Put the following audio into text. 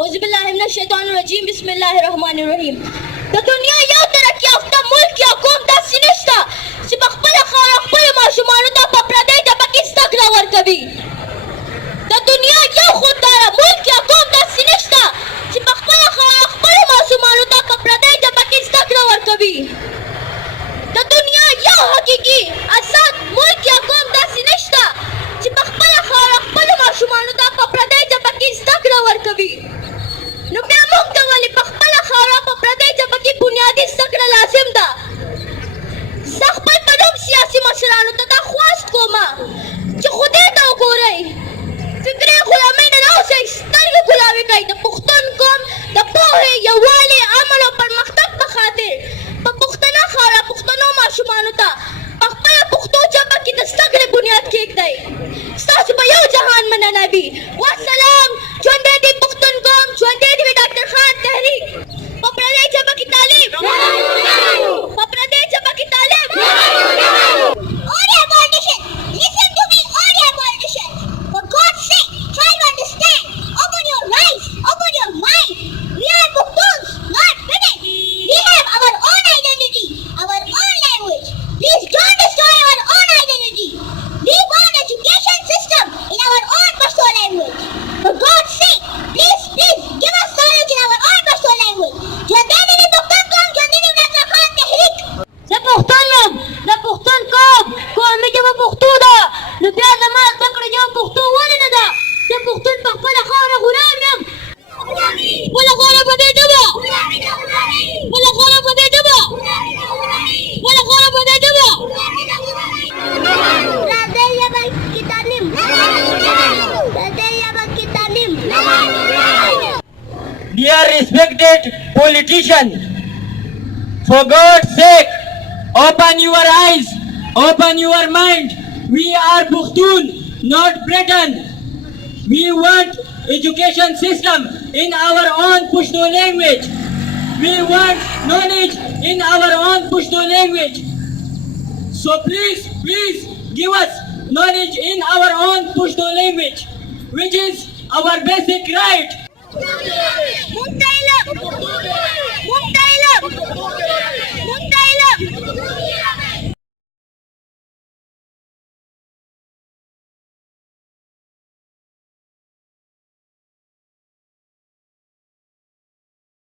औज़ुबिल्लाहिमिनश्शैतानिर्रजीम बिस्मिल्लाहिर्रहमानिर्रहीम د دنیا یو ترقي یافته ملک یا قوم داسې نشته چې په خپله خاوره خپلو ماشومانو ته په پردۍ ژبه کې زده کړه ورکوي. د دنیا یو خودداره ملک یا قوم داسې نشته چې په خپله خاوره خپلو ماشومانو ته په پردۍ ژبه کې زده کړه ورکوي. د دنیا یو حقیقي آزاد ملک یا قوم داسې نشته چې په خپله خاوره خپلو ماشومانو ته په پردۍ ژبه کې زده کړه ورکوي. نو بیا موږ ته ولې په خپله خاوره په پردۍ ژبه کې بنیادي زده کړه لازم ده؟ زه خپل په نوم سیاسي مشرانو ته دا خواست کومه چې خدای ته وګورئ، فکري غلامۍ نه اوسئ، سترګې ګلابي کړئ د پښتون قوم د پوهې، یووالي، امن او پرمختګ په خاطر په پښتنه خاوره پښتنو ماشومانو ته په خپله پښتو ژبه کې د زده کړې بنیاد کېږدئ. ستاسو به یو جهان مننه وي. والسلام. ژوندی دې پښتون قوم، ژوندی دې وي ډاکټر خان تحریک. په پردۍ ژبه کې تعلیم، په پردۍ ژبه کې تعلیم. Audio politician, listen to me, audio politician. For God's sake, try to understand. Open your eyes, open your mind. We are Pukhtuns, not British. We have our own identity, our own language. Please don't destroy our own identity. We want education system in our own Pashto language. For God's sake, please give us knowledge in our own Pashto language. ژوندی دې پښتون قوم، ژوندی دې ډاکټر خان تحریک. زه پښتون یم، د پښتون قوم قومي ژبه پښتو ده. نو بیا زما زده کړه ژبه پښتو ولې نه ده؟ زه پښتون په خپله خاوره غلام یم. خپله خاوره په دې ژبه، خپله خاوره په دې ژبه، خپله خاوره په دې ژبه. پردۍ ژبه کې تعلیم، پردۍ ژبه کې تعلیم. Dear respected politician, for God's sake, open your eyes, open your mind. We are Pushtun, not Britain. We want education system in our own Pushto language. We want knowledge in our own Pushto language. So please give us knowledge in our own Pushto language, which is our basic right. موږ ته علم